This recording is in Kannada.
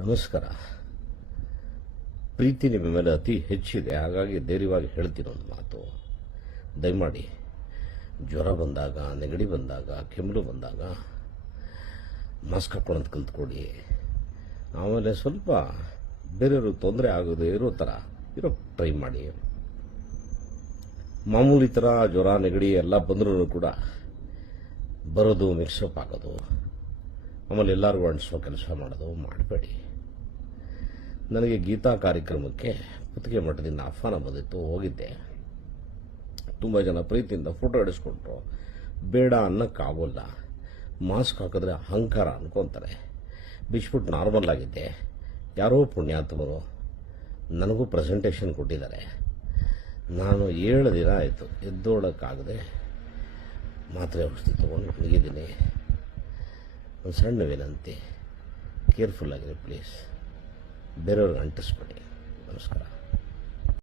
ನಮಸ್ಕಾರ ಪ್ರೀತಿ ನಿಮ್ಮ ಮೇಲೆ ಅತಿ ಹೆಚ್ಚಿದೆ ಹಾಗಾಗಿ ಧೈರ್ಯವಾಗಿ ಹೇಳ್ತೀನಿ ಒಂದು ಮಾತು ದಯಮಾಡಿ ಜ್ವರ ಬಂದಾಗ ನೆಗಡಿ ಬಂದಾಗ ಕೆಮ್ಮು ಬಂದಾಗ ಮಾಸ್ಕ್ ಹಾಕೊಳ್ಳೋದು ಕಲ್ತ್ಕೊಡಿ ಆಮೇಲೆ ಸ್ವಲ್ಪ ಬೇರೆಯವ್ರಿಗೆ ತೊಂದರೆ ಆಗೋದು ಇರೋ ಥರ ಇರೋ ಟ್ರೈ ಮಾಡಿ ಮಾಮೂಲಿ ಥರ ಜ್ವರ ನೆಗಡಿ ಎಲ್ಲ ಬಂದರೂ ಕೂಡ ಬರೋದು ಮಿಕ್ಸಪ್ ಆಗೋದು ಆಮೇಲೆ ಎಲ್ಲರೂ ಅಂಟಿಸೋ ಕೆಲಸ ಮಾಡೋದು ಮಾಡಬೇಡಿ ನನಗೆ ಗೀತಾ ಕಾರ್ಯಕ್ರಮಕ್ಕೆ ಪುತ್ತಿಗೆ ಮಠದಿಂದ ಆಹ್ವಾನ ಬಂದಿತ್ತು ಹೋಗಿದ್ದೆ ತುಂಬ ಜನ ಪ್ರೀತಿಯಿಂದ ಫೋಟೋ ಹಿಡಿಸ್ಕೊಂಡ್ರು ಬೇಡ ಅನ್ನೋಕ್ಕಾಗೋಲ್ಲ ಮಾಸ್ಕ್ ಹಾಕಿದ್ರೆ ಅಹಂಕಾರ ಅನ್ಕೊತಾರೆ ಬಿಚ್ಬಿಟ್ಟು ನಾರ್ಮಲ್ ಆಗಿದ್ದೆ ಯಾರೋ ಪುಣ್ಯಾತ್ಮರು ನನಗೂ ಪ್ರೆಸೆಂಟೇಷನ್ ಕೊಟ್ಟಿದ್ದಾರೆ ನಾನು ಏಳು ದಿನ ಆಯಿತು ಎದ್ದೋಡೋಕ್ಕಾಗದೆ ಮಾತ್ರೆ ಔಷಧಿ ತೊಗೊಂಡು ಹುಡುಗಿದ್ದೀನಿ ಒಂದು ಸಣ್ಣ ವಿನಂತಿ ಕೇರ್ಫುಲ್ ಆಗಿರಿ ಪ್ಲೀಸ್ ಬೇರೆಯವ್ರಿಗೆ ಅಂಟಿಸ್ಬೇಡಿ ನಮಸ್ಕಾರ